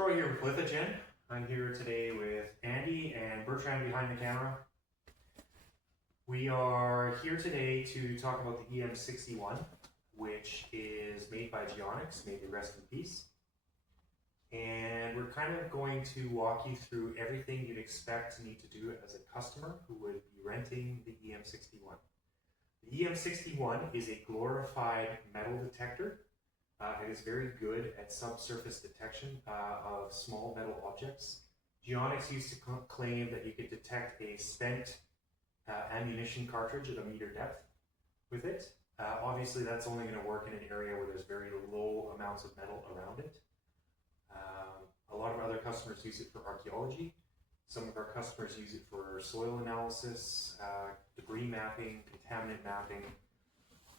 Troy here with Lithogen. I'm here today with Andy and Bertrand behind the camera. We are here today to talk about the EM61, which is made by Geonics, may they rest in peace. And we're kind of going to walk you through everything you'd expect to need to do as a customer who would be renting the EM61. The EM61 is a glorified metal detector. It is very good at subsurface detection of small metal objects. Geonics used to claim that you could detect a spent ammunition cartridge at a meter depth with it. Obviously, that's only going to work in an area where there's very low amounts of metal around it. A lot of other customers use it for archaeology. Some of our customers use it for soil analysis, debris mapping, contaminant mapping.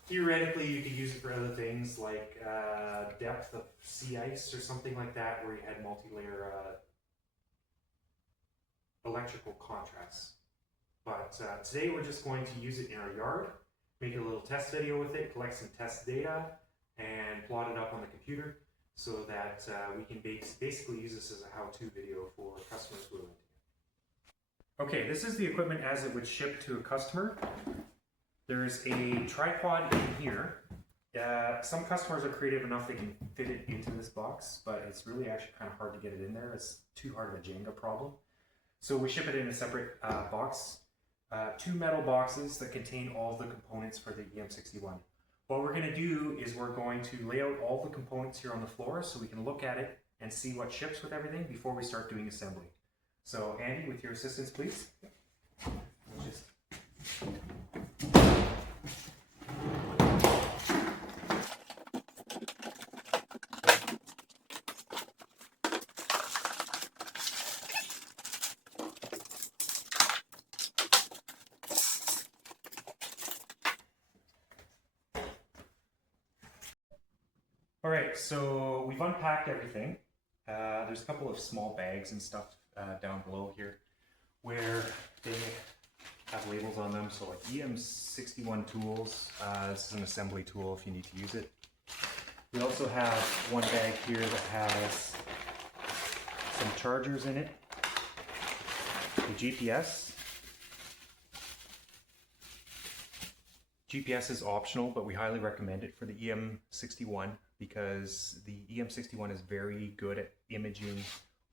Theoretically, you could use it for other things like depth of sea ice or something like that, where you had multi-layer electrical contrasts. But today we're just going to use it in our yard, make a little test video with it, collect some test data, and plot it up on the computer so that we can basically use this as a how-to video for customers who are renting it. Okay, this is the equipment as it would ship to a customer. There's a tripod in here. Some customers are creative enough they can fit it into this box, but it's really actually kind of hard to get it in there. It's too hard of a Jenga problem. So we ship it in a separate box. Two metal boxes that contain all the components for the EM61. What we're going to do is we're going to lay out all the components here on the floor so we can look at it and see what ships with everything before we start doing assembly. So Andy, with your assistance, please. Alright, so we've unpacked everything. There's a couple of small bags and stuff down below here where they have labels on them. So like EM61 tools, this is an assembly tool if you need to use it. We also have one bag here that has some chargers in it, the GPS. GPS is optional, but we highly recommend it for the EM61 because the EM61 is very good at imaging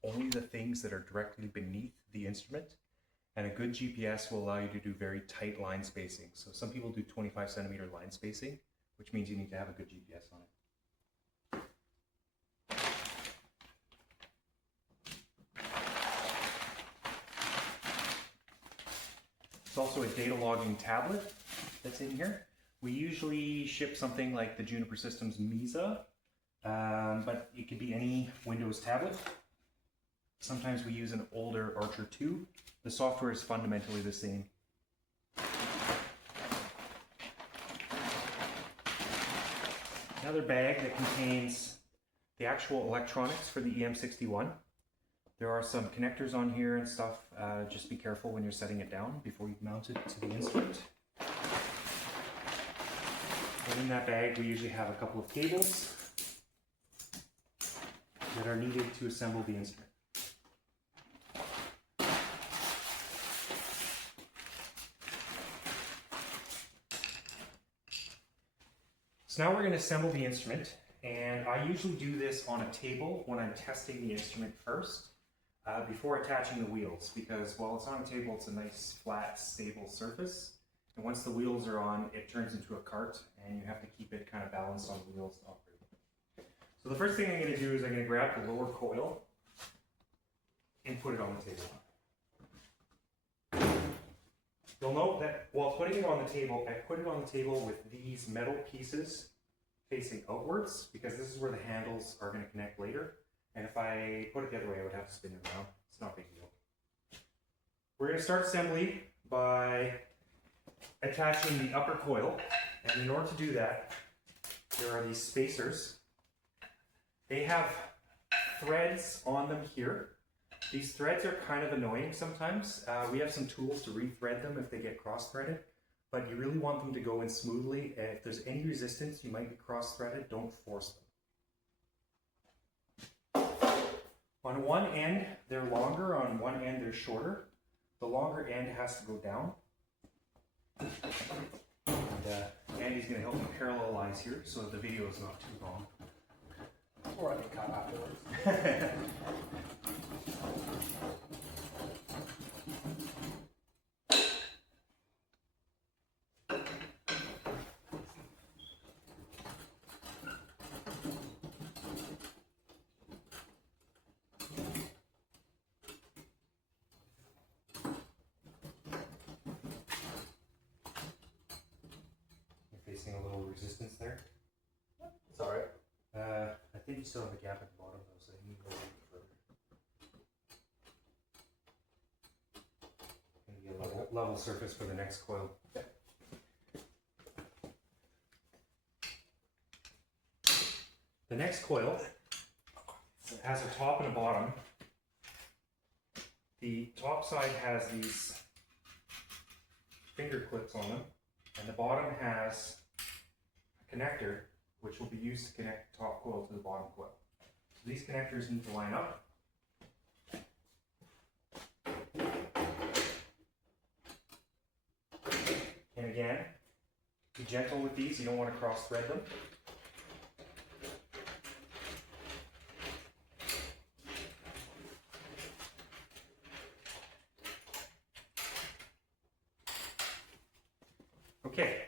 only the things that are directly beneath the instrument. And a good GPS will allow you to do very tight line spacing. So some people do 25 centimeter line spacing, which means you need to have a good GPS on it. It's also a data logging tablet that's in here. We usually ship something like the Juniper Systems Mesa, but it could be any Windows tablet. Sometimes we use an older Archer 2. The software is fundamentally the same. Another bag that contains the actual electronics for the EM61. There are some connectors on here and stuff. Just be careful when you're setting it down before you mount it to the instrument. And in that bag we usually have a couple of cables that are needed to assemble the instrument. So now we're going to assemble the instrument, and I usually do this on a table when I'm testing the instrument first before attaching the wheels, because while it's on a table it's a nice flat stable surface. And once the wheels are on, it turns into a cart, and you have to keep it kind of balanced on the wheels to operate. So the first thing I'm going to do is I'm going to grab the lower coil and put it on the table. You'll note that while putting it on the table, I put it on the table with these metal pieces facing outwards, because this is where the handles are going to connect later. And if I put it the other way, I would have to spin it around. It's not a big deal. We're going to start assembly by attaching the upper coil, and in order to do that, there are these spacers. They have threads on them here. These threads are kind of annoying sometimes. We have some tools to rethread them if they get cross-threaded, but you really want them to go in smoothly. If there's any resistance, you might get cross-threaded. Don't force them. On one end, they're longer, on one end, they're shorter. The longer end has to go down. And Andy's going to help me parallelize here so that the video is not too long. Or I can cut afterwards. Facing a little resistance there. It's alright. I think you still have a gap at the bottom though, so you need to go a little bit further. Going to be a level surface for the next coil. Yeah. The next coil has a top and a bottom. The top side has these finger clips on them, and the bottom has a connector which will be used to connect the top coil to the bottom coil. So these connectors need to line up. And again, be gentle with these, you don't want to cross thread them. Okay,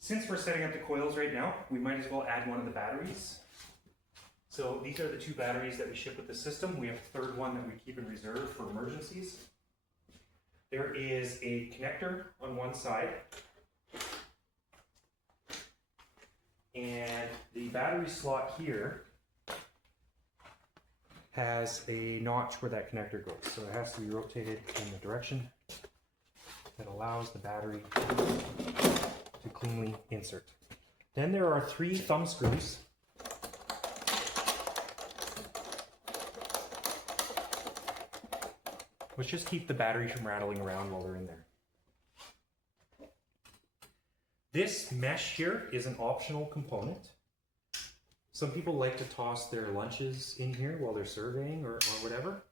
since we're setting up the coils right now, we might as well add one of the batteries. So these are the two batteries that we ship with the system. We have a third one that we keep in reserve for emergencies. There is a connector on one side, and the battery slot here has a notch where that connector goes. So it has to be rotated in the direction that allows the battery to cleanly insert. Then there are 3 thumb screws which just keep the battery from rattling around while they're in there. This mesh here is an optional component. Some people like to toss their lunches in here while they're surveying or whatever.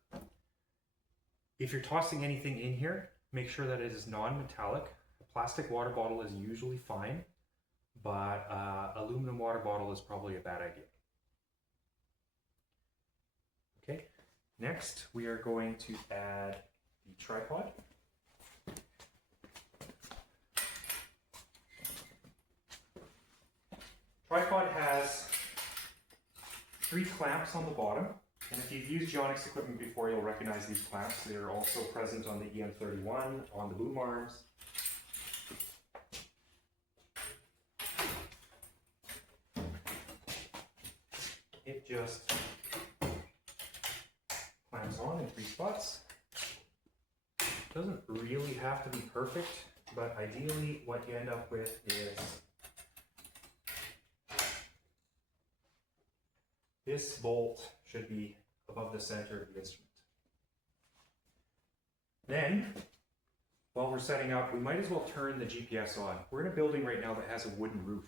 If you're tossing anything in here, make sure that it is non-metallic. A plastic water bottle is usually fine, but aluminum water bottle is probably a bad idea. Okay, next we are going to add the tripod. Tripod has 3 clamps on the bottom. And if you've used Geonics equipment before, you'll recognize these clamps. They're also present on the EM31, on the boom arms. It just clamps on in 3 spots. Doesn't really have to be perfect, but ideally what you end up with is this bolt should be above the center of the instrument. Then, while we're setting up, we might as well turn the GPS on. We're in a building right now that has a wooden roof,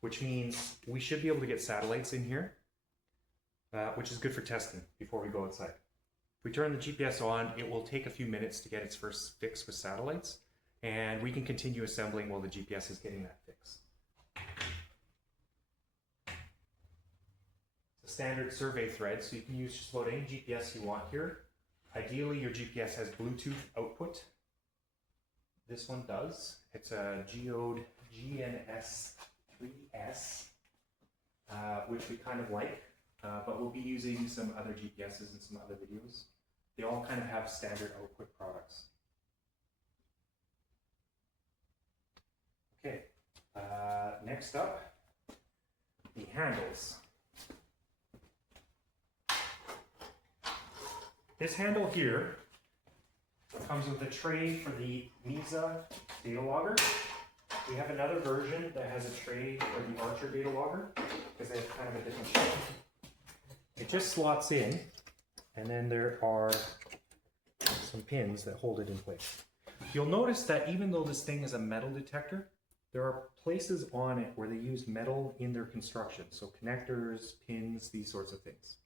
which means we should be able to get satellites in here, which is good for testing before we go outside. If we turn the GPS on, it will take a few minutes to get its first fix with satellites, and we can continue assembling while the GPS is getting that fix. Standard survey thread, so you can use just about any GPS you want here. Ideally, your GPS has Bluetooth output. This one does. It's a Geode GNS 3S, which we kind of like, but we'll be using some other GPSs in some other videos. They all kind of have standard output products. Okay, next up, the handles. This handle here comes with a tray for the Mesa data logger. We have another version that has a tray for the Archer data logger because they have kind of a different shape. It just slots in, and then there are some pins that hold it in place. You'll notice that even though this thing is a metal detector, there are places on it where they use metal in their construction. So connectors, pins, these sorts of things.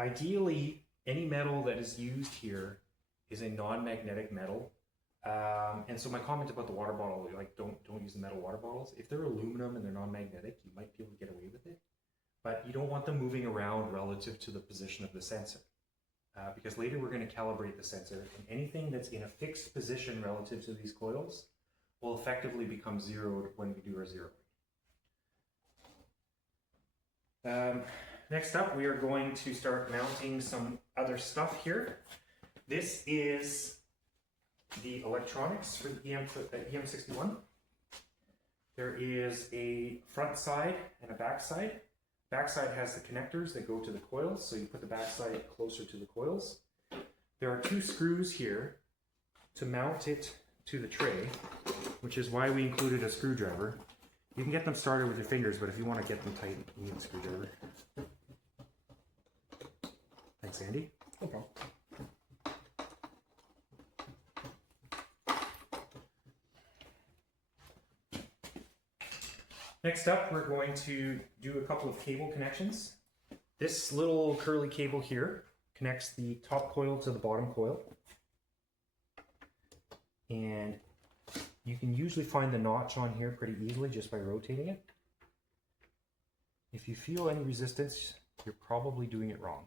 Ideally, any metal that is used here is a non-magnetic metal. And so my comment about the water bottle, like don't use the metal water bottles. If they're aluminum and they're non-magnetic, you might be able to get away with it. But you don't want them moving around relative to the position of the sensor. Because later we're going to calibrate the sensor, and anything that's in a fixed position relative to these coils will effectively become zeroed when we do our zeroing. Next up, we are going to start mounting some other stuff here. This is the electronics for the EM61. There is a front side and a back side. Backside has the connectors that go to the coils, so you put the backside closer to the coils. There are 2 screws here to mount it to the tray, which is why we included a screwdriver. You can get them started with your fingers, but if you want to get them tight, you need a screwdriver. Thanks, Andy. No problem. Next up, we're going to do a couple of cable connections. This little curly cable here connects the top coil to the bottom coil. And you can usually find the notch on here pretty easily just by rotating it. If you feel any resistance, you're probably doing it wrong.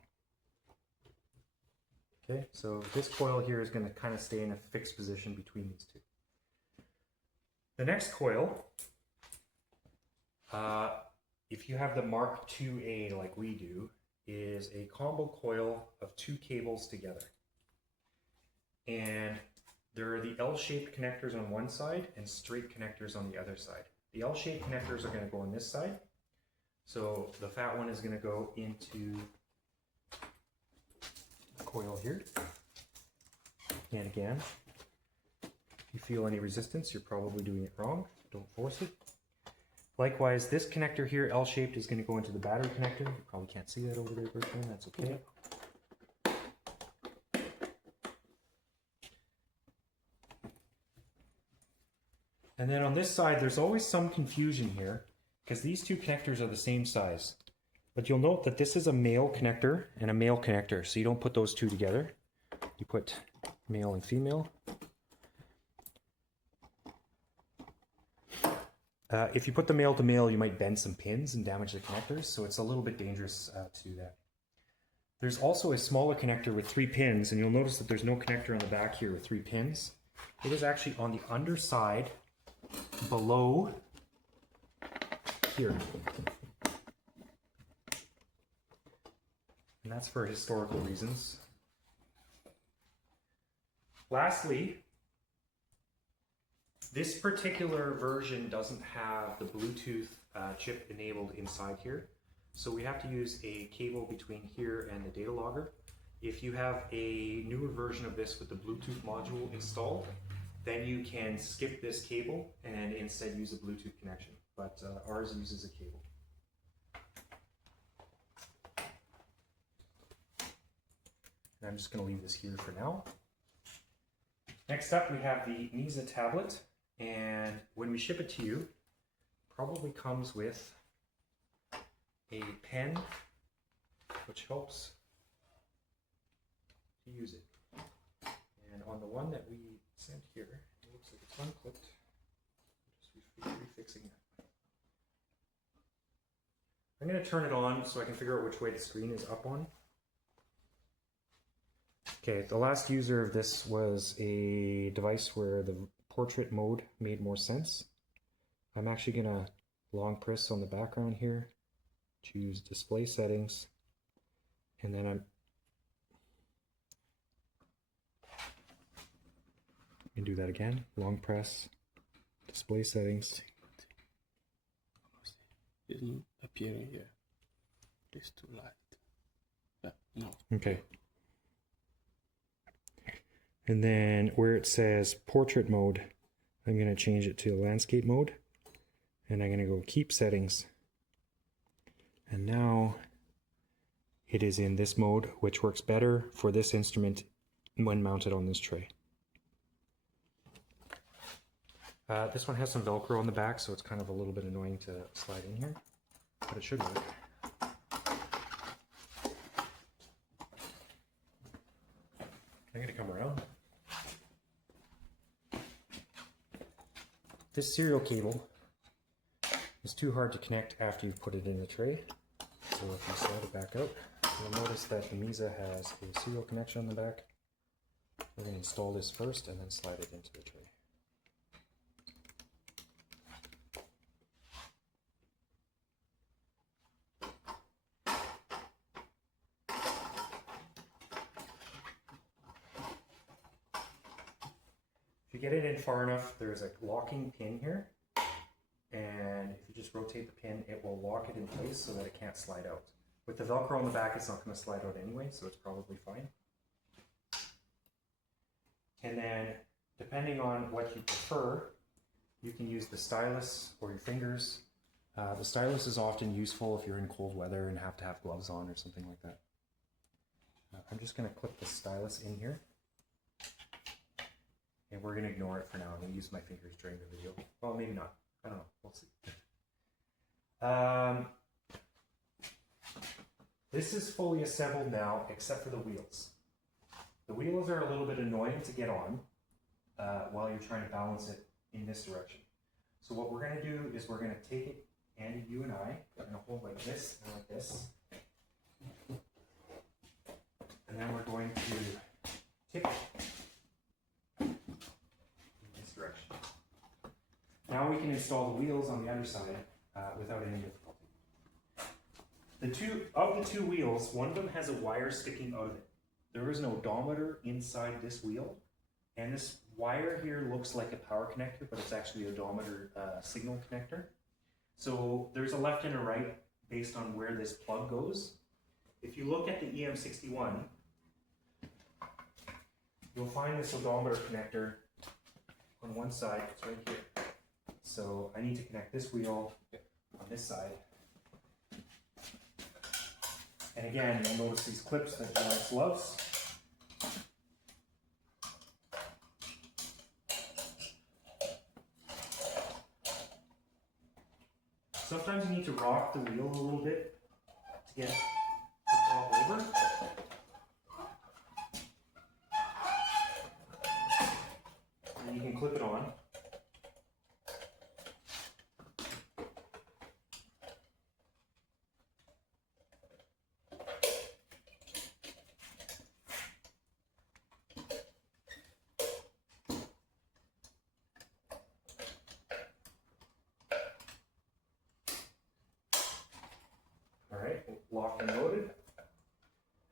Okay, so this coil here is going to kind of stay in a fixed position between these two. The next coil, if you have the Mark IIA like we do, is a combo coil of 2 cables together. And there are the L-shaped connectors on one side and straight connectors on the other side. The L-shaped connectors are going to go on this side. So the fat one is going to go into the coil here. And again, if you feel any resistance, you're probably doing it wrong. Don't force it. Likewise, this connector here, L-shaped, is going to go into the battery connector. You probably can't see that over there, Bertrand. That's okay. And then on this side, there's always some confusion here because these 2 connectors are the same size. But you'll note that this is a male connector and a male connector, so you don't put those 2 together. You put male and female. If you put the male to male, you might bend some pins and damage the connectors, so it's a little bit dangerous to do that. There's also a smaller connector with 3 pins, and you'll notice that there's no connector on the back here with 3 pins. It is actually on the underside below here. And that's for historical reasons. Lastly, this particular version doesn't have the Bluetooth chip enabled inside here. So we have to use a cable between here and the data logger. If you have a newer version of this with the Bluetooth module installed, then you can skip this cable and instead use a Bluetooth connection. But ours uses a cable. And I'm just going to leave this here for now. Next up, we have the NISA tablet. And when we ship it to you, it probably comes with a pen, which helps to use it. And on the one that we sent here, it looks like it's unclipped. Just refixing that. I'm going to turn it on so I can figure out which way the screen is up on. Okay, the last user of this was a device where the portrait mode made more sense. I'm actually going to long press on the background here, choose display settings, and then I'm going to do that again, long press, display settings. It's not appearing here. It's too light. No. Okay. And then where it says portrait mode, I'm going to change it to landscape mode. And I'm going to go keep settings. And now it is in this mode, which works better for this instrument when mounted on this tray. This one has some Velcro on the back, so it's kind of a little bit annoying to slide in here, but it should work. I'm going to come around. This serial cable is too hard to connect after you put it in the tray. So if you slide it back out, you'll notice that the Misa has a serial connection on the back. We're going to install this first and then slide it into the tray. If you get it in far enough, there's a locking pin here, and if you just rotate the pin, it will lock it in place so that it can't slide out. With the Velcro on the back, it's not going to slide out anyway, so it's probably fine. And then, depending on what you prefer, you can use the stylus or your fingers. The stylus is often useful if you're in cold weather and have to have gloves on or something like that. I'm just going to clip the stylus in here. And we're going to ignore it for now. I'm going to use my fingers during the video. Well, maybe not. I don't know. We'll see. This is fully assembled now, except for the wheels. The wheels are a little bit annoying to get on while you're trying to balance it in this direction. So what we're going to do is we're going to take it, Andy, you and I, are going to hold like this and like this. And then we're going to tip it in this direction. Now we can install the wheels on the underside without any difficulty. Of the two wheels, one of them has a wire sticking out of it. There is an odometer inside this wheel, and this wire here looks like a power connector, but it's actually an odometer signal connector. So there's a left and a right based on where this plug goes. If you look at the EM61, you'll find this odometer connector on one side. It's right here. So I need to connect this wheel on this side. And again, you'll notice these clips that Geonics loves. Sometimes you need to rock the wheel a little bit to get it to pop over. And you can clip it on. Alright, locked and loaded.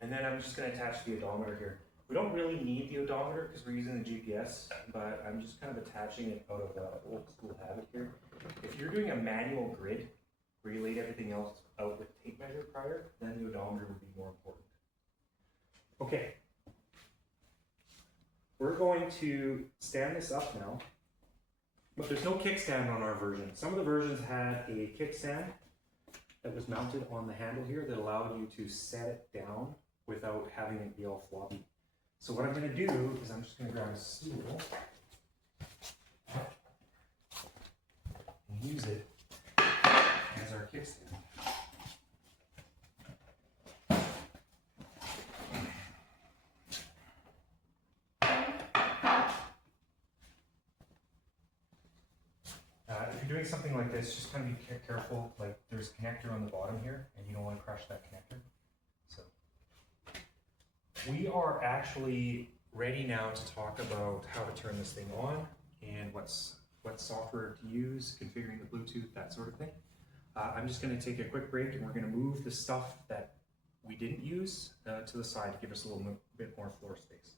And then I'm just going to attach the odometer here. We don't really need the odometer because we're using the GPS, but I'm just kind of attaching it out of old school habit here. If you're doing a manual grid where you laid everything else out with tape measure prior, then the odometer would be more important. Okay. We're going to stand this up now, but there's no kickstand on our version. Some of the versions had a kickstand that was mounted on the handle here that allowed you to set it down without having it be all floppy. So what I'm going to do is I'm just going to grab a stool and use it as our kickstand. If you're doing something like this, just kind of be careful. Like there's a connector on the bottom here, and you don't want to crush that connector. So we are actually ready now to talk about how to turn this thing on and what software to use, configuring the Bluetooth, that sort of thing. I'm just going to take a quick break, and we're going to move the stuff that we didn't use to the side to give us a little bit more floor space.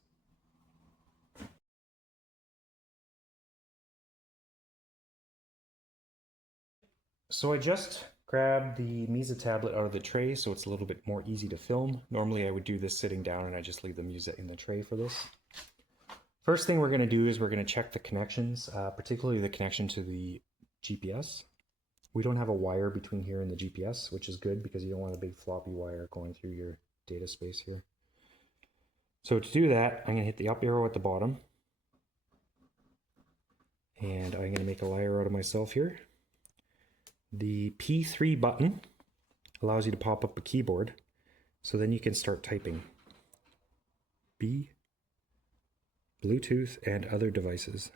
So I just grabbed the Misa tablet out of the tray so it's a little bit more easy to film. Normally I would do this sitting down and I just leave the Misa in the tray for this. First thing we're going to do is we're going to check the connections, particularly the connection to the GPS. We don't have a wire between here and the GPS, which is good because you don't want a big floppy wire going through your data space here. So to do that, I'm going to hit the up arrow at the bottom. And I'm going to make a liar out of myself here. The P3 button allows you to pop up a keyboard, so then you can start typing. B, Bluetooth and other devices.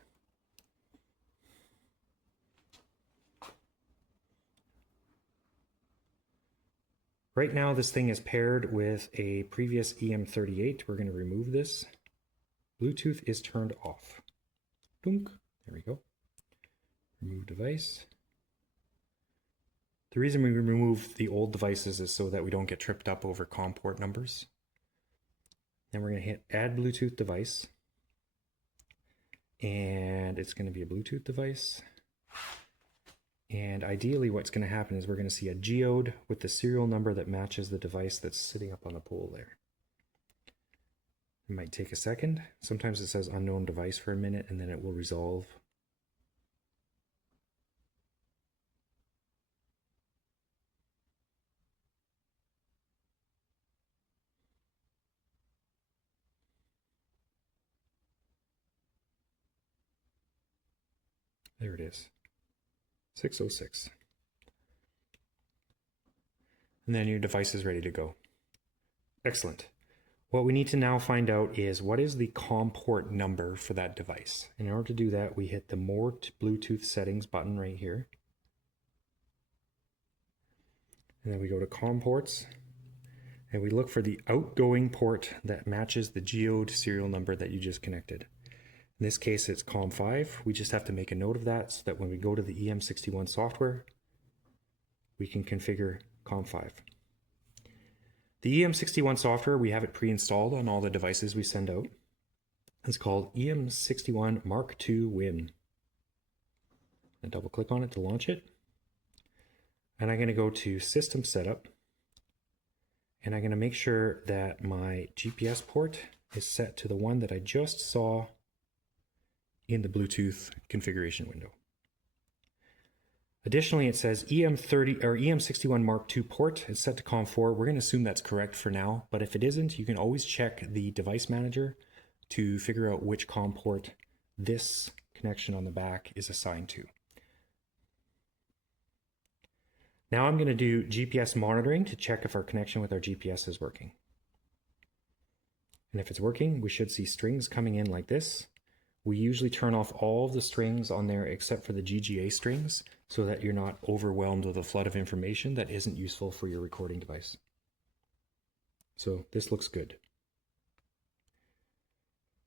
Right now, this thing is paired with a previous EM38. We're going to remove this. Bluetooth is turned off. Dunk. There we go. Remove device. The reason we remove the old devices is so that we don't get tripped up over COM port numbers. Then we're going to hit add Bluetooth device. And it's going to be a Bluetooth device. And ideally what's going to happen is we're going to see a geode with the serial number that matches the device that's sitting up on the pole there. It might take a second. Sometimes it says unknown device for a minute and then it will resolve. There it is. 606. And then your device is ready to go. Excellent. What we need to now find out is what is the COM port number for that device. And in order to do that, we hit the More Bluetooth Settings button right here. And then we go to COM ports. And we look for the outgoing port that matches the geode serial number that you just connected. In this case, it's COM5. We just have to make a note of that so that when we go to the EM61 software, we can configure COM5. The EM61 software, we have it pre-installed on all the devices we send out. It's called EM61mk2 Win. I double click on it to launch it. And I'm going to go to System Setup. And I'm going to make sure that my GPS port is set to the one that I just saw in the Bluetooth configuration window. Additionally, it says EM30 or EM61mk2 port is set to COM4. We're going to assume that's correct for now, but if it isn't, you can always check the device manager to figure out which COM port this connection on the back is assigned to. Now I'm going to do GPS monitoring to check if our connection with our GPS is working. And if it's working, we should see strings coming in like this. We usually turn off all of the strings on there except for the GGA strings so that you're not overwhelmed with a flood of information that isn't useful for your recording device. So this looks good.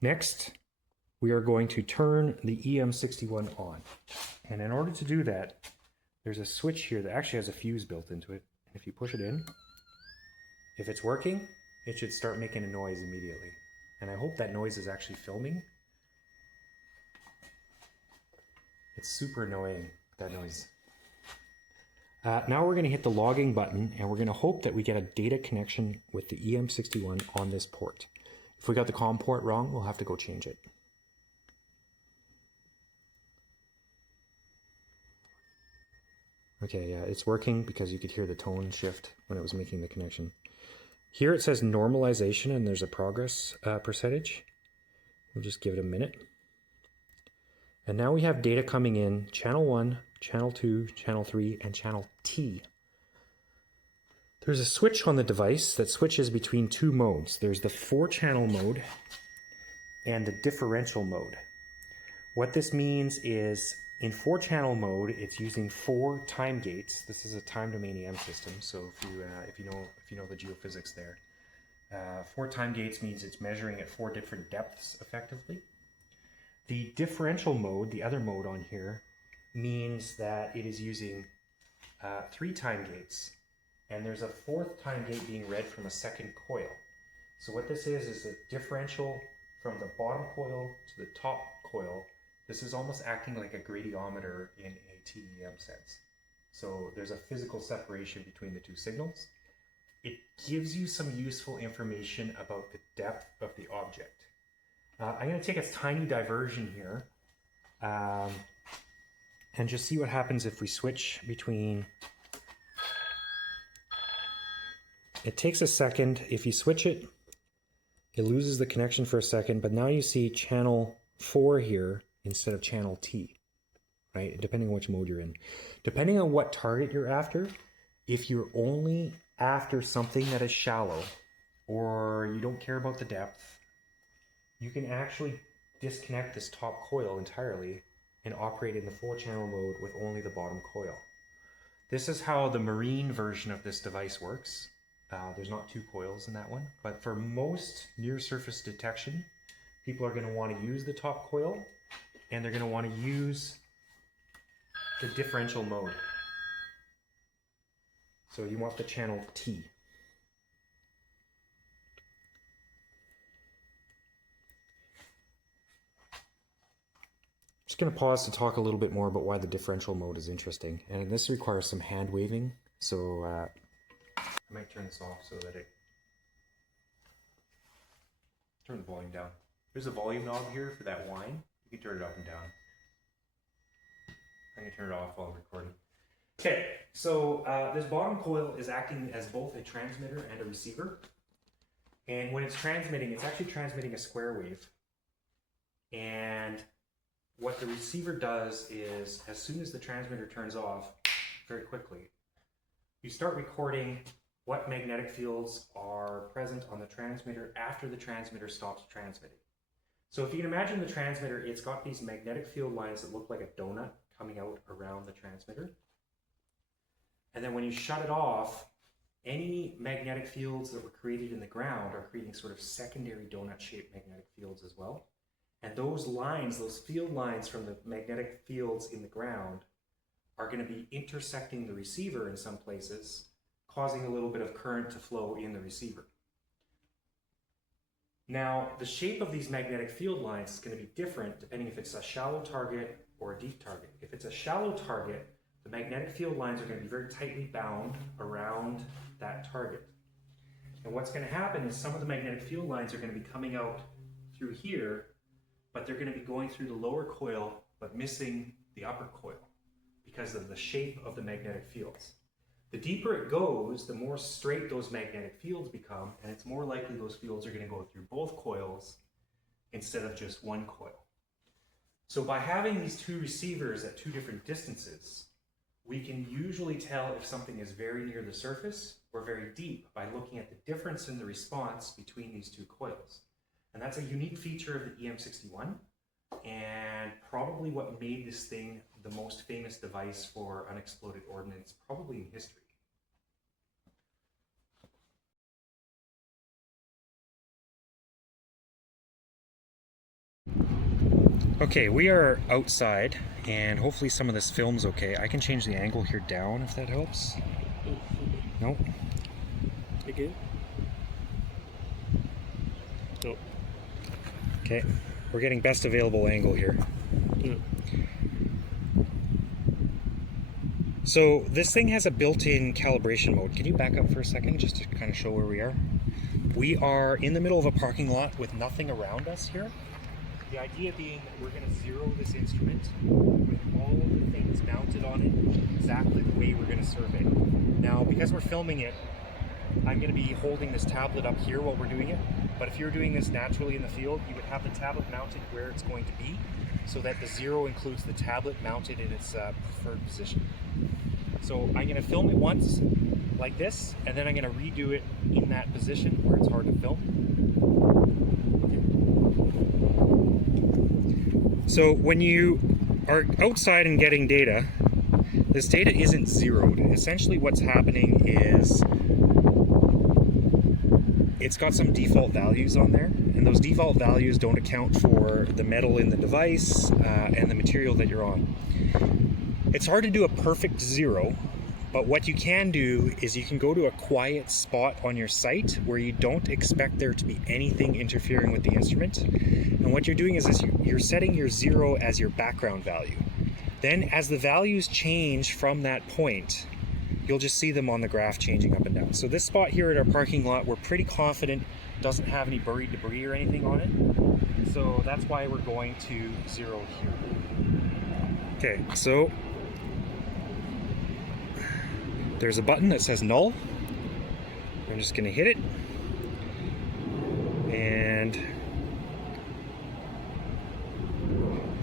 Next, we are going to turn the EM61 on. And in order to do that, there's a switch here that actually has a fuse built into it. And if you push it in, if it's working, it should start making a noise immediately. And I hope that noise is actually filming. It's super annoying, that noise. Now we're going to hit the logging button and we're going to hope that we get a data connection with the EM61 on this port. If we got the COM port wrong, we'll have to go change it. Okay, yeah, it's working because you could hear the tone shift when it was making the connection. Here it says normalization and there's a progress percentage. We'll just give it a minute. And now we have data coming in, channel 1, channel 2, channel 3, and channel T. There's a switch on the device that switches between two modes. There's the 4-channel mode and the differential mode. What this means is in 4-channel mode, it's using 4 time gates. This is a time domain EM system, so if you know the geophysics there. 4 time gates means it's measuring at 4 different depths effectively. The differential mode, the other mode on here, means that it is using 3 time gates, and there's a 4th time gate being read from a second coil. So what this is a differential from the bottom coil to the top coil. This is almost acting like a gradiometer in a TEM sense. So there's a physical separation between the two signals. It gives you some useful information about the depth of the object. I'm going to take a tiny diversion here and just see what happens if we switch between. It takes a second. If you switch it, it loses the connection for a second, but now you see channel 4 here instead of channel T, right? Depending on which mode you're in. Depending on what target you're after, if you're only after something that is shallow or you don't care about the depth, you can actually disconnect this top coil entirely and operate in the full channel mode with only the bottom coil. This is how the marine version of this device works. There's not two coils in that one, but for most near surface detection, people are going to want to use the top coil, and they're going to want to use the differential mode. So you want the channel T. Just going to pause to talk a little bit more about why the differential mode is interesting. And this requires some hand waving, so I might turn this off so that it... Turn the volume down. There's a volume knob here for that whine. You can turn it up and down. I'm going to turn it off while I'm recording. Okay, so this bottom coil is acting as both a transmitter and a receiver. And when it's transmitting, it's actually transmitting a square wave. And what the receiver does is, as soon as the transmitter turns off, very quickly, you start recording what magnetic fields are present on the transmitter after the transmitter stops transmitting. So if you can imagine the transmitter, it's got these magnetic field lines that look like a donut coming out around the transmitter. And then when you shut it off, any magnetic fields that were created in the ground are creating sort of secondary donut-shaped magnetic fields as well. And those lines, those field lines from the magnetic fields in the ground are going to be intersecting the receiver in some places, causing a little bit of current to flow in the receiver. Now, the shape of these magnetic field lines is going to be different depending if it's a shallow target or a deep target. If it's a shallow target, the magnetic field lines are going to be very tightly bound around that target. And what's going to happen is some of the magnetic field lines are going to be coming out through here, but they're going to be going through the lower coil, but missing the upper coil because of the shape of the magnetic fields. The deeper it goes, the more straight those magnetic fields become, and it's more likely those fields are going to go through both coils instead of just one coil. So by having these two receivers at two different distances, we can usually tell if something is very near the surface or very deep by looking at the difference in the response between these two coils. And that's a unique feature of the EM61, and probably what made this thing the most famous device for unexploded ordnance probably in history. Okay, we are outside, and hopefully some of this film's okay. I can change the angle here down if that helps. No? Again? No. Okay, we're getting best available angle here. Yeah. So this thing has a built-in calibration mode. Can you back up for a second just to kind of show where we are? We are in the middle of a parking lot with nothing around us here. The idea being that we're going to zero this instrument with all of the things mounted on it exactly the way we're going to survey. Now, because we're filming it, I'm going to be holding this tablet up here while we're doing it. But if you're doing this naturally in the field, you would have the tablet mounted where it's going to be, so that the zero includes the tablet mounted in its preferred position. So I'm going to film it once like this, and then I'm going to redo it in that position where it's hard to film. So when you are outside and getting data, this data isn't zeroed. Essentially what's happening is it's got some default values on there, and those default values don't account for the metal in the device and the material that you're on. It's hard to do a perfect zero, but what you can do is you can go to a quiet spot on your site where you don't expect there to be anything interfering with the instrument. And what you're doing is you're setting your zero as your background value. Then as the values change from that point, you'll just see them on the graph changing up and down. So this spot here at our parking lot, we're pretty confident doesn't have any buried debris or anything on it. So that's why we're going to zero here. Okay, so there's a button that says null. I'm just going to hit it. And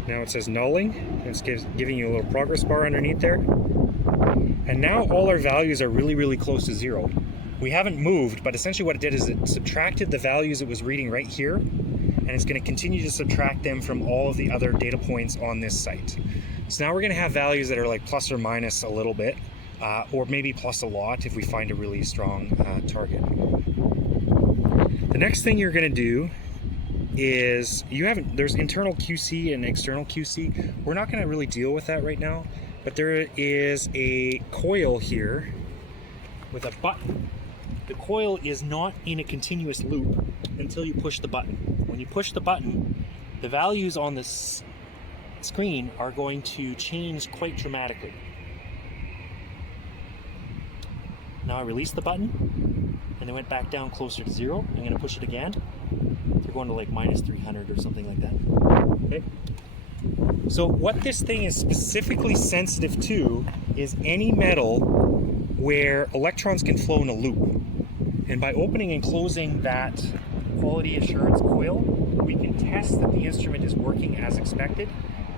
now it says nulling. It's giving you a little progress bar underneath there. And now all our values are really, really close to zero. We haven't moved, but essentially what it did is it subtracted the values it was reading right here, and and it's going to continue to subtract them from all of the other data points on this site. So now we're going to have values that are like plus or minus a little bit, or maybe plus a lot if we find a really strong target. The next thing you're going to do is there's internal QC and external QC. We're not going to really deal with that right now, but there is a coil here with a button. The coil is not in a continuous loop until you push the button. When you push the button, the values on this screen are going to change quite dramatically. Now I release the button and they went back down closer to 0. I'm going to push it again. They're going to like minus 300 or something like that. Okay. So what this thing is specifically sensitive to is any metal where electrons can flow in a loop. And by opening and closing that quality assurance coil, we can test that the instrument is working as expected.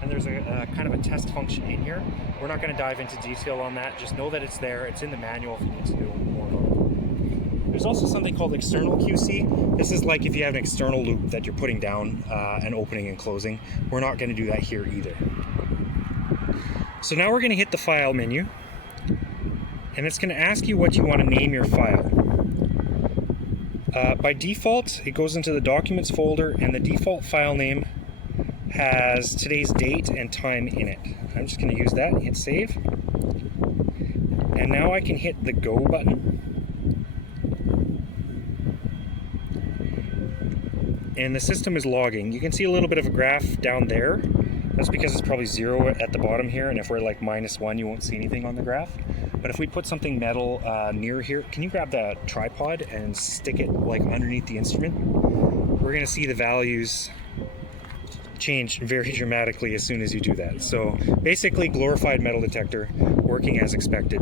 And there's a kind of a test function in here. We're not going to dive into detail on that. Just know that it's there. It's in the manual if you need to know more about it. There's also something called external QC. This is like if you have an external loop that you're putting down and opening and closing. We're not going to do that here either. So now we're going to hit the file menu. And it's going to ask you what you want to name your file. By default, it goes into the documents folder, and the default file name has today's date and time in it. I'm just going to use that, hit save. And now I can hit the go button. And the system is logging. You can see a little bit of a graph down there. That's because it's probably 0 at the bottom here, and if we're like -1, you won't see anything on the graph. But if we put something metal near here, can you grab the tripod and stick it like underneath the instrument? We're going to see the values change very dramatically as soon as you do that. So basically glorified metal detector working as expected.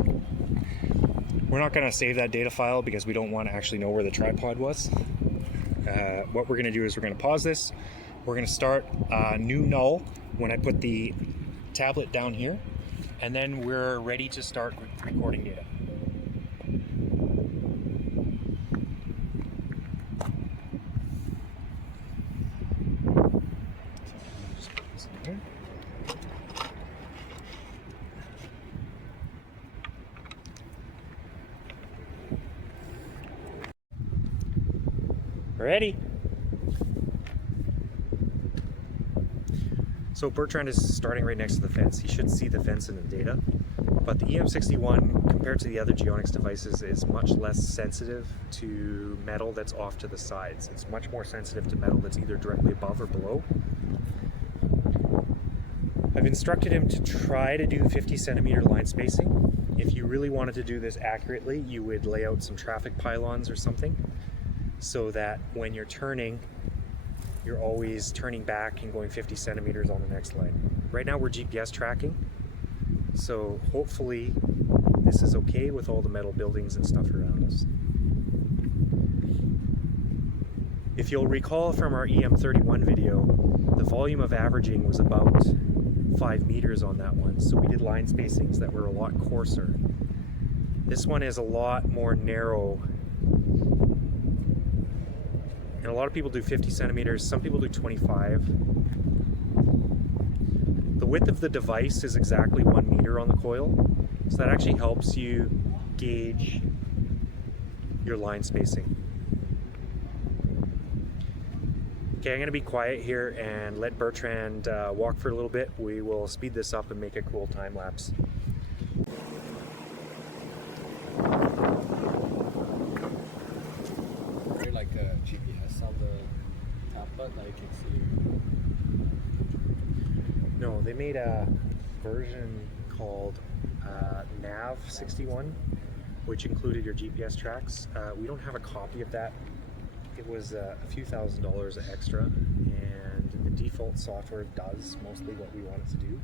We're not going to save that data file because we don't want to actually know where the tripod was. What we're going to do is we're going to pause this. We're going to start new null when I put the tablet down here, and then we're ready to start recording data. Just put this in here. Ready? So Bertrand is starting right next to the fence. He should see the fence in the data. But the EM61, compared to the other Geonics devices, is much less sensitive to metal that's off to the sides. It's much more sensitive to metal that's either directly above or below. I've instructed him to try to do 50 centimeter line spacing. If you really wanted to do this accurately, you would lay out some traffic pylons or something, so that when you're turning, you're always turning back and going 50 centimeters on the next line. Right now we're GPS tracking, so hopefully this is okay with all the metal buildings and stuff around us. If you'll recall from our EM31 video, the volume of averaging was about 5 meters on that one, so we did line spacings that were a lot coarser. This one is a lot more narrow. And a lot of people do 50 centimeters, some people do 25. The width of the device is exactly 1 meter on the coil, so that actually helps you gauge your line spacing. Okay, I'm going to be quiet here and let Bertrand walk for a little bit. We will speed this up and make a cool time lapse. Like a GPS on the tablet that you can see. No, they made a version called Nav61, which included your GPS tracks. We don't have a copy of that. It was a few $1,000s extra, and the default software does mostly what we want it to do.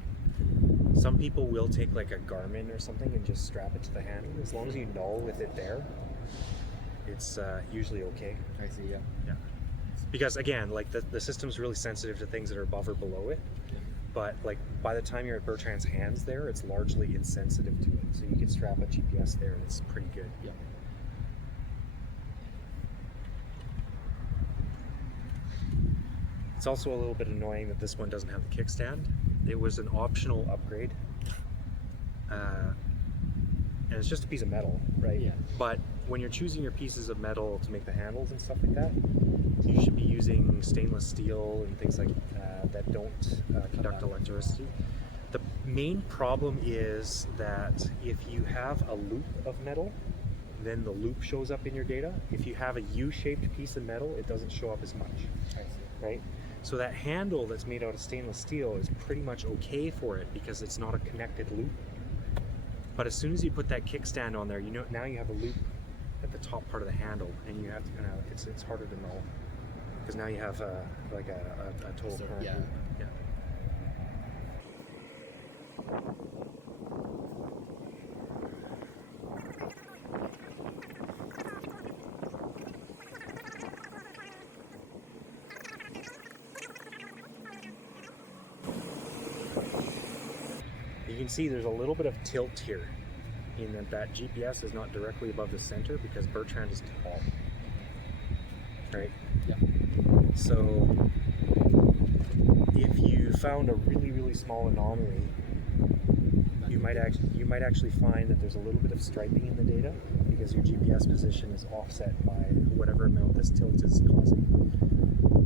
Some people will take like a Garmin or something and just strap it to the handle. As long as you null with it there, it's usually okay. I see, yeah. Yeah. Because again, like the system's really sensitive to things that are above or below it. Yeah. But like by the time you're at Bertrand's hands there, it's largely insensitive to it. So you can strap a GPS there and it's pretty good. Yeah. also a little bit annoying that this one doesn't have the kickstand. It was an optional upgrade. And it's just a piece of metal, right? Yeah. But when you're choosing your pieces of metal to make the handles and stuff like that, you should be using stainless steel and things like that don't conduct electricity. The main problem is that if you have a loop of metal, then the loop shows up in your data. If you have a U-shaped piece of metal, it doesn't show up as much, right? So that handle that's made out of stainless steel is pretty much okay for it because it's not a connected loop. But as soon as you put that kickstand on there, you know now you have a loop at the top part of the handle, and you have to kind of it's harder to know because now you have like a total current Yeah. loop. Yeah. You can see there's a little bit of tilt here in that GPS is not directly above the center because Bertrand is tall, right? Yeah. So if you found a really, really small anomaly, you might actually find that there's a little bit of striping in the data because your GPS position is offset by whatever amount this tilt is causing,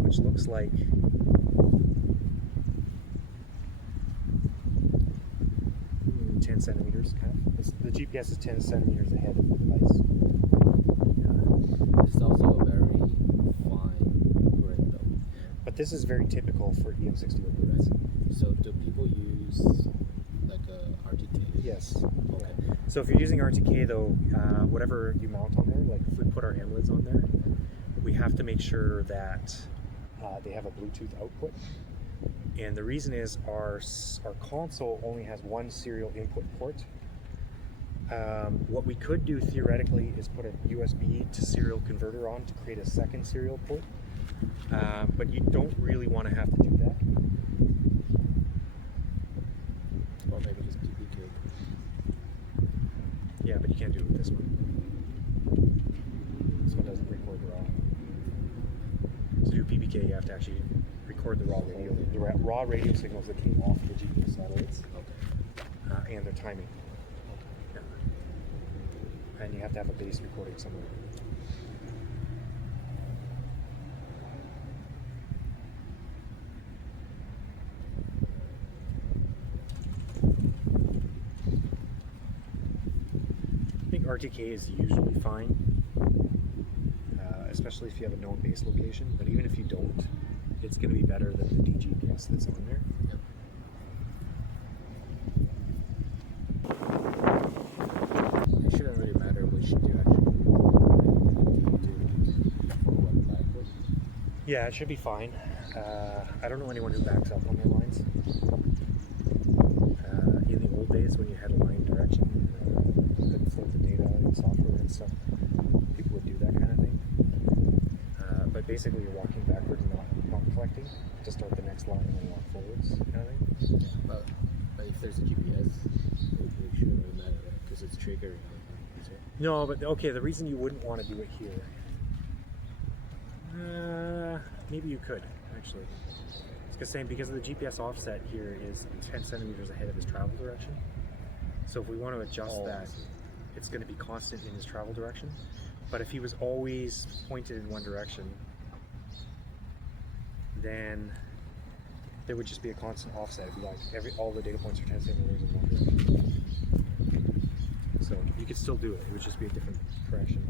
which looks like 10 centimeters, kind of. The GPS is 10 centimeters ahead of the device. It's also a very fine grid though. But this is very typical for EM61 grids. So do people use like a RTK? Yes. Okay. So if you're using RTK though, whatever you mount on there, like if we put our MLids on there, we have to make sure that they have a Bluetooth output. And the reason is our console only has one serial input port. What we could do theoretically is put a USB to serial converter on to create a second serial port. But you don't really want to have to do that. Or maybe just PPK. Yeah, but you can't do it with this one. This one doesn't record raw. To do PPK, you have to actually record the raw radio signals that came off the GPS satellites, and their timing. Yeah. And you have to have a base recording somewhere. I think RTK is usually fine, especially if you have a known base location, but even if you don't, it's going to be better than the DGPS that's on there. Yep. It shouldn't really matter which direction you do forward, backward. Yeah, it should be fine. I don't know anyone who backs up on their lines. In the old days when you had a line direction, that flowed the data in software and stuff, people would do that kind of thing. But basically you're walking backward and not collecting to start the next line and then walk forwards, kind of thing. But if there's a GPS, it shouldn't really matter, right? Because it's triggering. No, but okay, the reason you wouldn't want to do it here, maybe you could, actually. It's saying because of the GPS offset here is 10 centimeters ahead of his travel direction. So if we want to adjust that, it's going to be constant in his travel direction. But if he was always pointed in one direction, then there would just be a constant offset. It'd be like all the data points are 10 centimeters in one direction. So you could still do it. It would just be a different correction.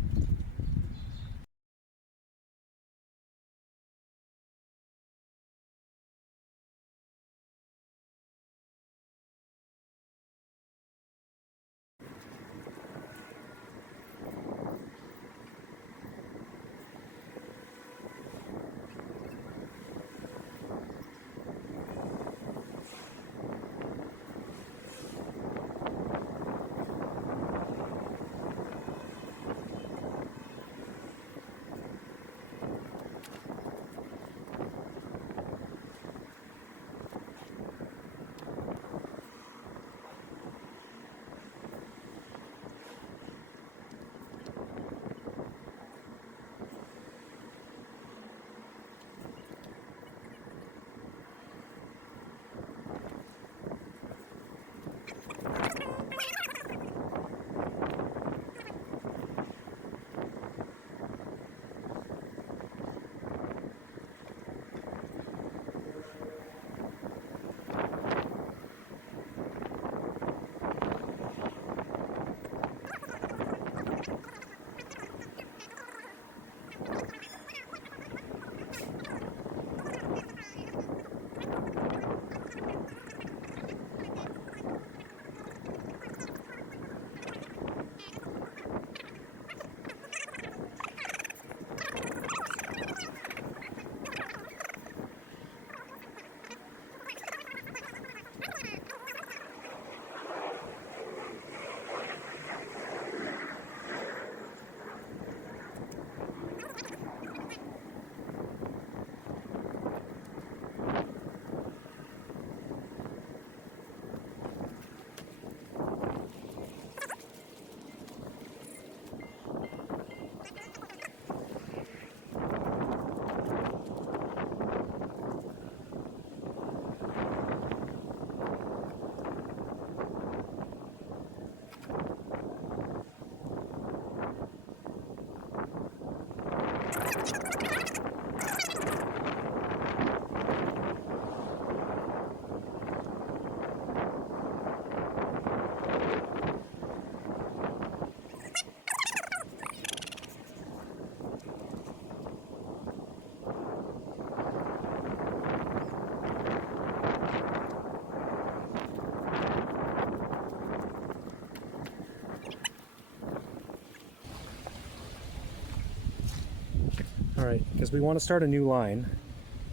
Alright, because we want to start a new line,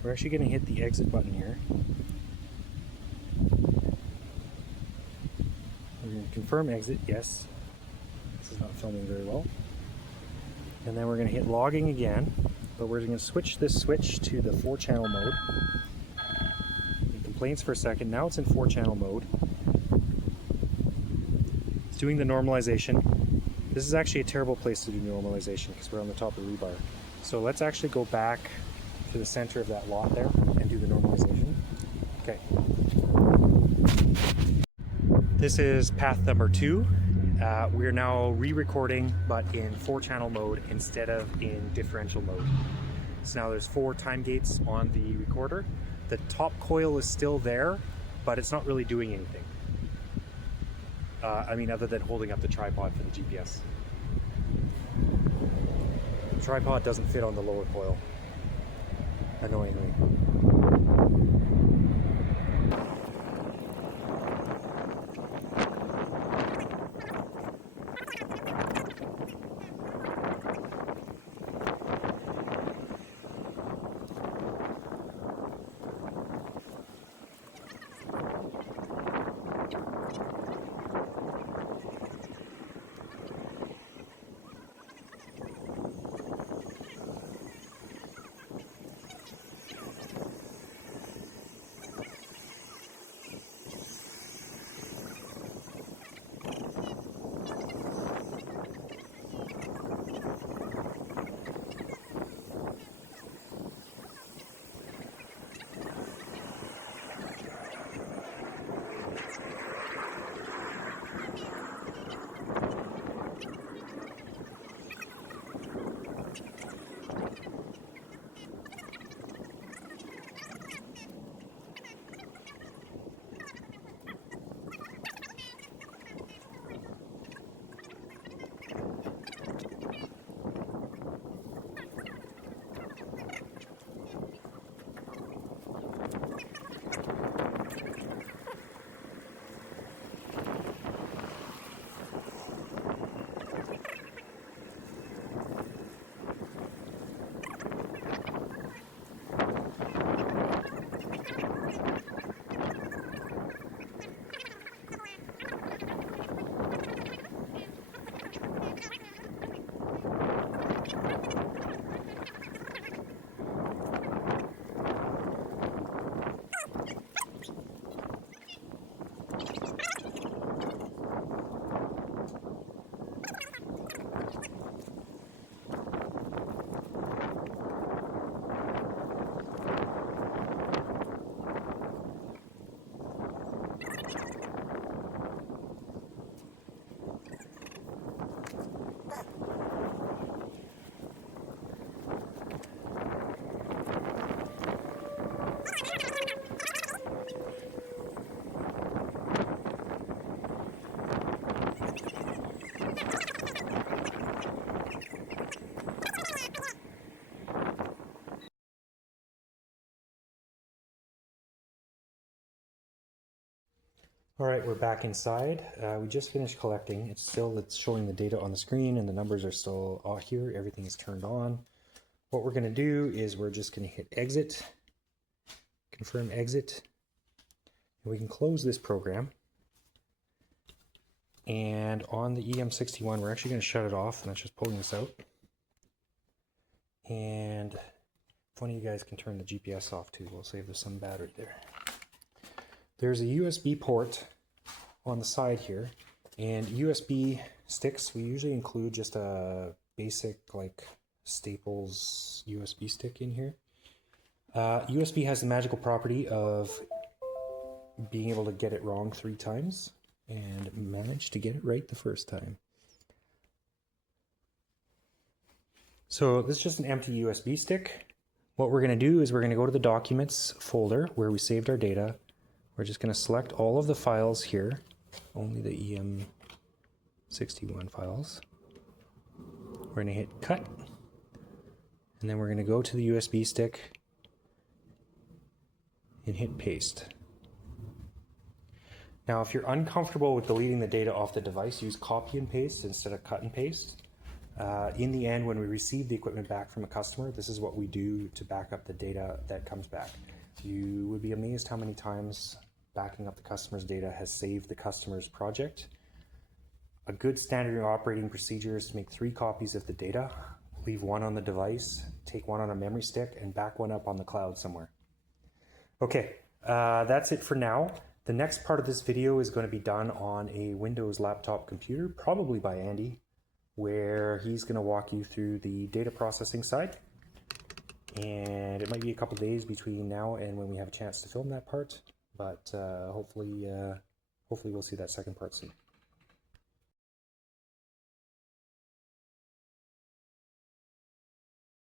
we're actually going to hit the exit button here. We're going to confirm exit, yes. This is not filming very well. And then we're going to hit logging again, but we're going to switch this switch to the 4-channel mode. It complains for a second, now it's in 4-channel mode. It's doing the normalization. This is actually a terrible place to do normalization because we're on the top of the rebar. So let's actually go back to the center of that lot there and do the normalization. Okay. This is path number 2. We're now re-recording, but in 4-channel mode instead of in differential mode. So now there's 4 time gates on the recorder. The top coil is still there, but it's not really doing anything. I mean, other than holding up the tripod for the GPS. The tripod doesn't fit on the lower coil, annoyingly. All right, we're back inside. We just finished collecting. It's showing the data on the screen and the numbers are still here. Everything is turned on. What we're gonna do is we're just gonna hit exit, confirm exit, and we can close this program. And on the EM61, we're actually gonna shut it off, and that's just pulling this out. And if one of you guys can turn the GPS off too, we'll save some battery there. There's a USB port on the side here, and USB sticks, we usually include just a basic like Staples USB stick in here. USB has the magical property of being able to get it wrong 3 times and manage to get it right the first time. So this is just an empty USB stick. What we're going to do is we're going to go to the documents folder where we saved our data. We're just going to select all of the files here, only the EM61 files. We're going to hit cut, and then we're going to go to the USB stick and hit paste. Now, if you're uncomfortable with deleting the data off the device, use copy and paste instead of cut and paste. In the end, when we receive the equipment back from a customer, this is what we do to back up the data that comes back. You would be amazed how many times backing up the customer's data has saved the customer's project. A good standard operating procedure is to make 3 copies of the data, leave 1 on the device, take 1 on a memory stick, and back 1 up on the cloud somewhere. Okay, that's it for now. The next part of this video is going to be done on a Windows laptop computer, probably by Andy, where he's going to walk you through the data processing side. And it might be a couple days between now and when we have a chance to film that part, but hopefully we'll see that second part soon.